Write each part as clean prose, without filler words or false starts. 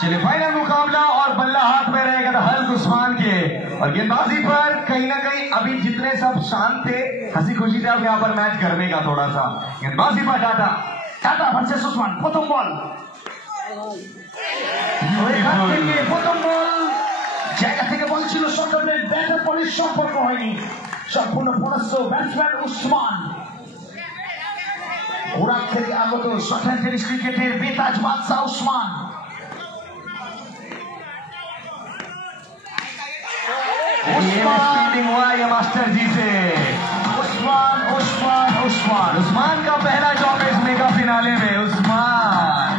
चलिए फाइनल मुकाबला और बल्ला हाथ में रहेगा था हल्क उस्मान के। और गेंदबाजी पर कहीं ना कहीं अभी जितने सब शांत थे, हंसी खुशी थे, अब यहाँ पर मैच करने का थोड़ा सा। गेंदबाजी पर टाटा वर्सेस उस्मान। प्रथम बॉल প্রথম বল জায়গা থেকে বল ছিল শটলের ব্যাটার বলের সম্পর্ক হয়নি, সম্পূর্ণ পরাস্ত ব্যাটসম্যান উসমান। ওরাক থেকে আগত শর্ট টেনিস ক্রিকেটের বেতাজ বাদশা উসমান। फील्डिंग हुआ ये मास्टर जी से। उस्मान उस्मान उस्मान उस्मान का पहला जॉब है इस मेगा फिनाले में। उस्मान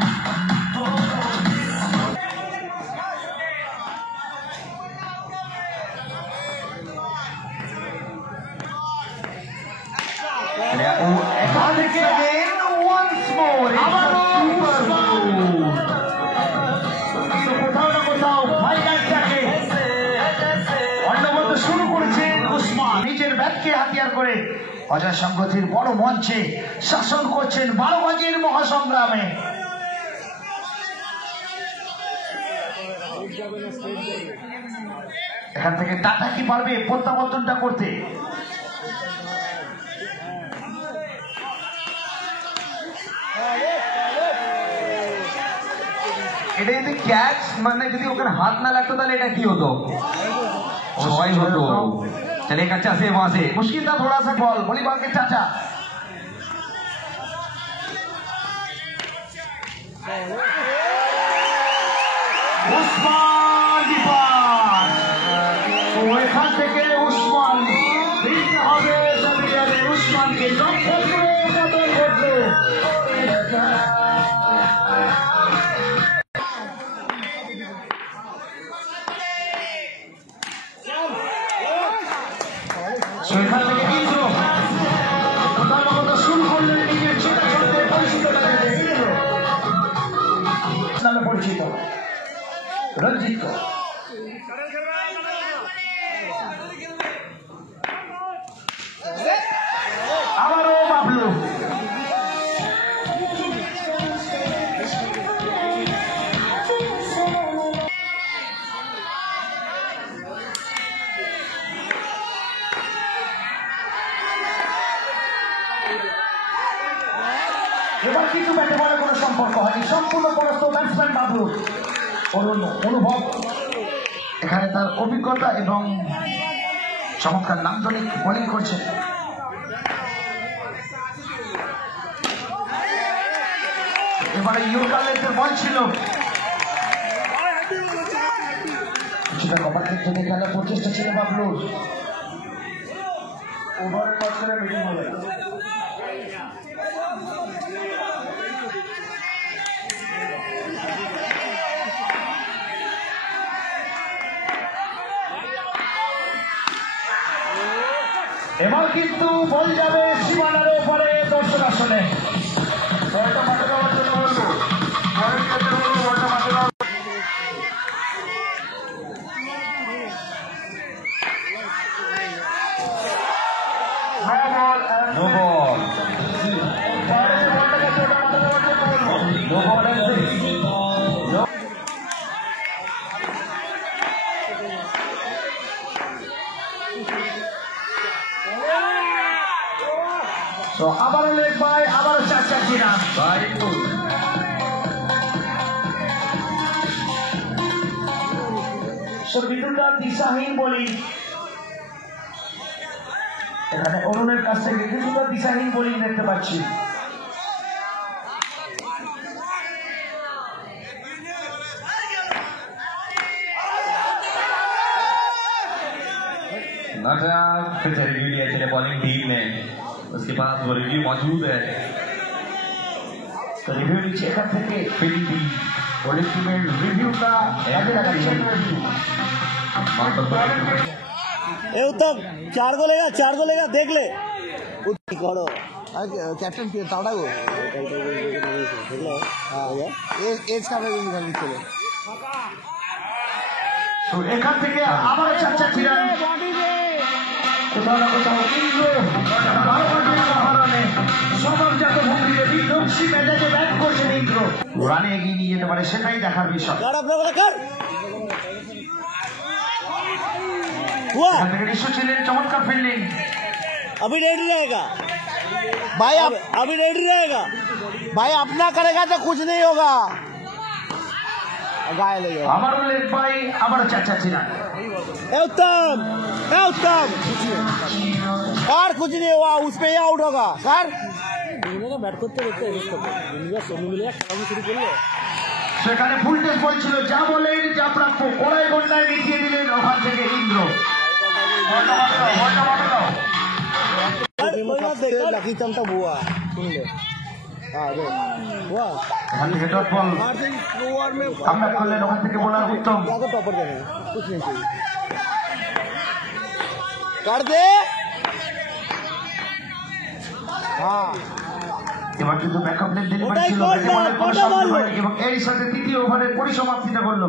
once more শুরু করেছেন উসমান। নিজের ব্যাটকে হাতিয়ার করে অজয় সংগতির বড় মঞ্চে শাসন করছেন 12 বাজির মহাসংগ্রামে। এখান থেকে টাটা কি পারবে প্রত্যাবর্তনটা করতে? এটা যদি ক্যাচ মানে যদি ওখানে হাত না লাগতো তাহলে এটা কি হতো? ছয় হতো। चले एक अच्छा से वहां से मुश्किल था थोड़ा सा बॉल। वॉलीबॉल के चाचा उस्मान की पास तो এখান থেকে উসমান ভিন্ন হবে জমিদারে উসমানকে নক্ষত্র বদল করতে। সেখান থেকে কিন্তু শুরু করলেন নিজের ছোট ছোট পরিচিত নামে পরিচিত রঞ্জিত। আবারও বাবলু। এবার কিন্তু ব্যাটে বলে কোনো সম্পর্ক হয়নি, সম্পূর্ণ পরাস্ত ব্যাটসম্যান বাবলু। অনুভব এখানে তার অভিজ্ঞতা এবং চমৎকার নান্দনিক বোলিং করছে। এবারে ইউকালেটের বল ছিল, কিছুটা কপার ক্ষেত্রে খেলার প্রচেষ্টা ছিল বাবলুর। ওভারের মাঝখানে মিটিং হবে এবার কিন্তু বল যাবে সীমানার ওপরে দর্শক আসনে। বলটা মাঠে দেওয়ার জন্য বলবো, বলের ক্ষেত্রে বলবো বলটা মাঠে দেওয়ার। তো আবারও লেগ বাই, আবারও 4-4 রান। বিদ্যুৎটা দিশাহীন বোলিং, এখানে অরুণের কাছ থেকে কিছুটা দিশাহীন বোলিং দেখতে পাচ্ছি। फिर से रिव्यू लिया चले बॉलिंग टीम ने, उसके पास वो रिव्यू मौजूद है। तो रिव्यू नीचे एखान থেকে ফিল্ডিং বোলিং টিমের রিভিউটা আগে লাগাচ্ছেন। ए उत्तम 4 गो लेगा देख ले करो कैप्टन टाटा गो एज का चले। তো এখান থেকে আবার 4-4 রান। কোথাও না কোথাও কিন্তু সমাজজাত ভঙ্গিতে বিধ্বংসী মেজাজে ব্যাট করছেন ইন্দ্র। রানে এগিয়ে নিয়ে যেতে পারে সেটাই দেখার বিষয়। এখান থেকে ঋষু ছিলেন চমৎকার ফিল্ডিং। अभी रेडी रहेगा भाई, अभी रेडी रहेगा भाई, अपना करेगा तो कुछ नहीं होगा। আবারও লেগ বাই, আবারও চাচা ছিলেন। उत्तम उत्तम, कार कुछ नहीं हुआ, उस पे ही आउट होगा। कार बैट करते रहते শুরু করলো, সেখানে ফুল টেস্ট বল ছিল, যা বলেন যা প্রাপ্য কোড়ায় গন্ডায় মিটিয়ে দিলেন ওখান থেকে ইন্দ্র। लकी चमता बुआ सुन ले, এখান থেকে ডট বল আমরা করলেন, ওখান থেকে বোলার উত্তম। टॉपर देने कुछ नहीं चाहिए, कर दे। हाँ এবার কিন্তু ব্যাকআপ লেগ ডেলিভারি ছিল, এবং এই সাথে তৃতীয় ওভারের পরিসমাপ্তিটা করলো।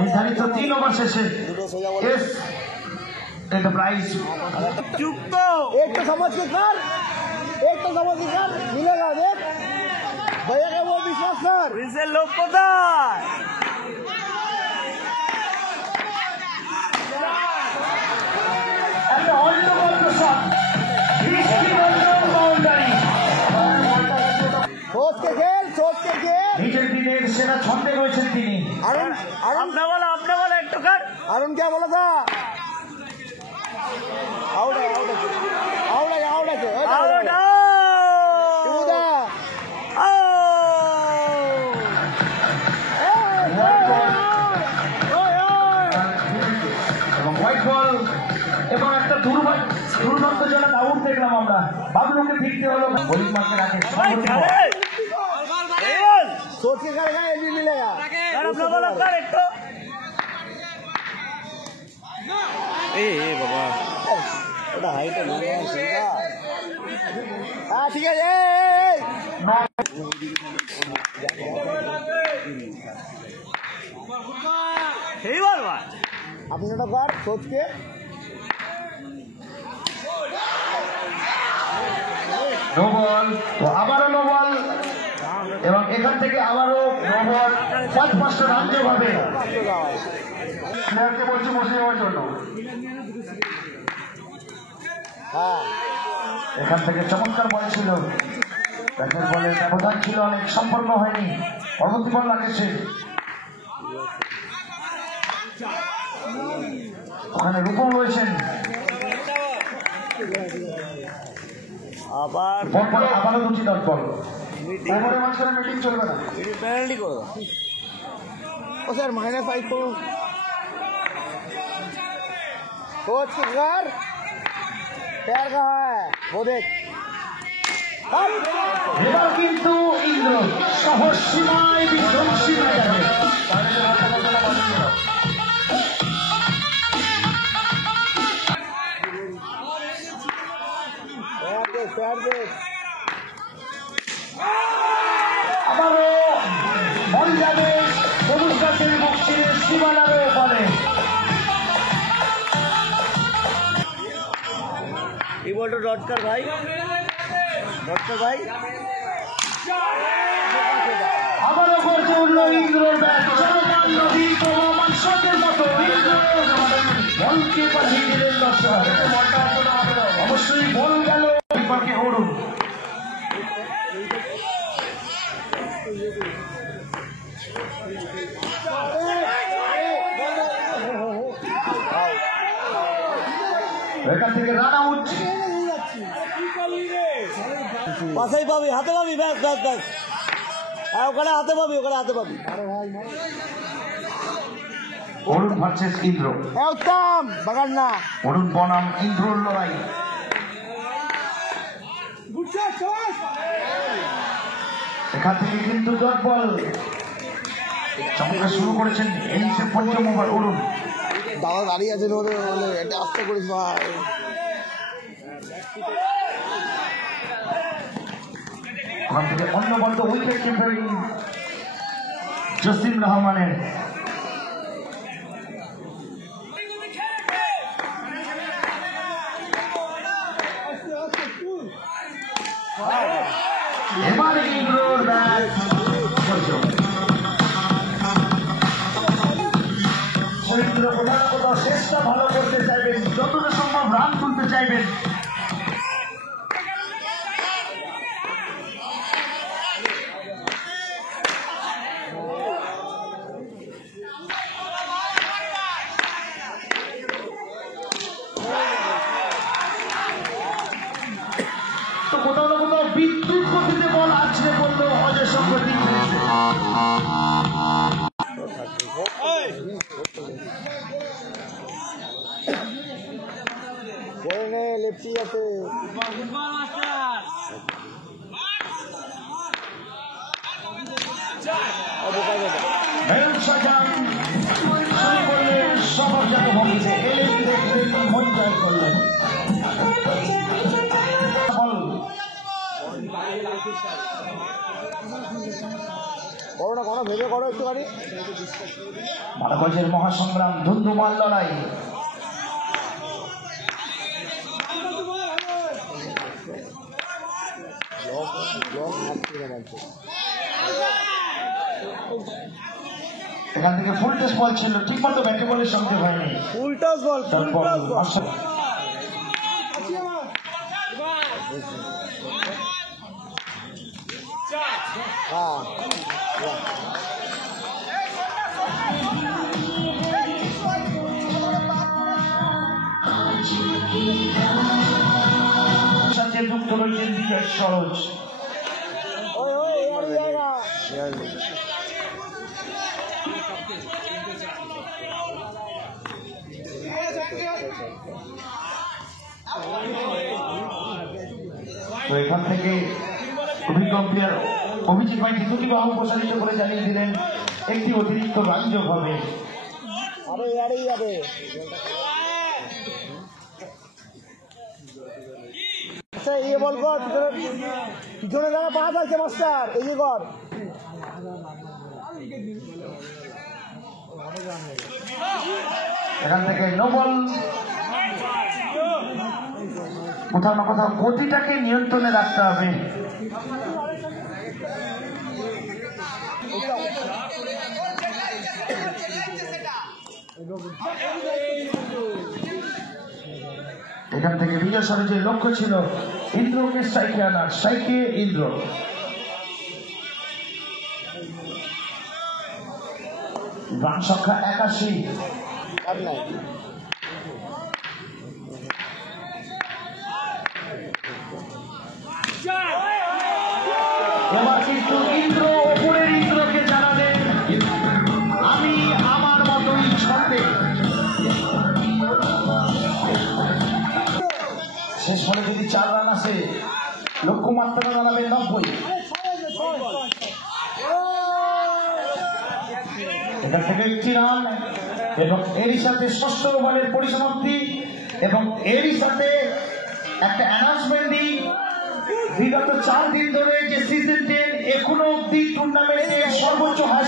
নির্ধারিত 3 ওভার শেষে এস एंटरप्राइज चुप तो, एक तो समझ के कर, एक तो समझ के कर, मिलेगा देख भैया का वो विश्वास कर, इसे लोग पता सोच के खेल, सोच के खेल। নিজের দিনের সেরা ছন্দে রয়েছেন তিনি। अरुण अपना वाला एक तो कर। अरुण क्या बोला था? आउट है, आउट है, आउट है, आउट है, आउट है, এবং হোয়াইট বল এবং একটা দুর্ভাগ্যজনক আউট দেখলাম আমরা। বাবলুকে ফিরতে হলো, বোলিং মারতে রাখে। सोच के करेगा, ये भी मिलेगा। अपना वाला कर एक तो। बाबा हाइट है, ठीक है। আপনি ওটা কর, সোচ কে নো বল, তো আবারও নো বল, এবং এখান থেকে আবারও নো বল। 5-5টা রান যেভাবে প্লেয়ারকে বলছি বসে যাওয়ার জন্য। এখান থেকে চমৎকার বল ছিল, ব্যাটের বলের ব্যবধান ছিল অনেক, সম্পর্ক হয়নি। পরবর্তী বল লাগেছে, ওখানে রূপম রয়েছেন। আবারও 2টি ডট বল। ওভারের মাঝখানে মিটিং চলবে না, पेनल्टी को ओ सर -5 को कोच के घर पैर कहाँ है वो देख। এবার কিন্তু ইন্দ্র সাহস সীমায় বিধ্বংসী হয়ে যাবে। আবারও বল যাবে সবুজ গাছের বক্সির সীমানার ওপারে। ये बोल डॉट कर भाई, डॉट कर भाई। আবারও গর্জে উঠল ইন্দ্রর ব্যাট, চলমান নদীর প্রবাহমান স্রোতের মতো ইন্দ্র বলকে পাঠিয়ে দিলেন দর্শক। অবশ্যই বল গেল বিপক্ষে অরুণ। এখান থেকে রান আউট। পাশেই পাবি, হাতে পাবি, ব্যাস ব্যাস ব্যাস, ওখানে হাতে পাবি, ওখানে হাতে পাবি। অরুণ ভার্সেস ইন্দ্র, উত্তম বাগান না, অরুণ বনাম ইন্দ্রর লড়াই। এখান থেকে কিন্তু ডট বল চমৎকার শুরু করেছেন ইনিংসের 5ম ওভার অরুণ। দাদা দাঁড়িয়ে আছেন, ওদের এটা আস্তে করিস ভাই। ওখান থেকে অন্য বল তো উইকেট কিপারিং জসিম রহমানের। এবারে ইন্দ্রর ব্যাট চাইবেন। তো কোথাও না কোথাও বিদ্যুৎ গতিতে বল আছড়ে পড়লো অজয় শঙ্কর দিক খেলেছে। লেফটি আছে স্বভাবজাত ভঙ্গিতে এলেন দেখলেন মন জয় করলেন। করো না, কোনো ভেবে করো একটুখানি। মানগঞ্জের মহাসংগ্রাম, ধুন্ধুমার লড়াই। এখান থেকে ফুল টস বল ছিল, ঠিক মতো ব্যাটে বলের সঙ্গে হয়নি। ফুল টস বল, ফুল টস বল। হ্যাঁ সাথে যুক্ত রয়েছেন বিকাশ সরোজ। তো এখান থেকে অভিজ্ঞ প্লেয়ার অভিজিৎ ভাইকে দুটি বাহু প্রসারিত করে জানিয়ে দিলেন একটি অতিরিক্ত রান যোগ হবে। আচ্ছা ইয়ে বল কর, পিছনে যারা পাঁচ আছে মাস্টার, এই যে কর। এখান থেকে নো বল। কোথাও না কোথাও গতিটাকে নিয়ন্ত্রণে রাখতে হবে। এখান থেকে বিজয় সরোজের লক্ষ্য ছিল ইন্দ্রকে স্ট্রাইকে আনার, স্ট্রাইকে ইন্দ্র। রান সংখ্যা 81। এবার কিন্তু ইন্দ্র ওপরের ইন্দ্রকে জানালেন আমি আমার মতোই ছন্দে। শেষ ফলে যদি 4 রান আসে লক্ষ্যমাত্রা জানাবে 90। এখান থেকে 1টি রান এবং এরই সাথে ষষ্ঠ ওভারের পরিসমাপ্তি এবং এরই সাথে একটা অ্যানাউন্সমেন্ট দিই, বিগত 4 দিন ধরে যে সিজন 10 এখনো অব্দি টুর্নামেন্টে সর্বোচ্চ হার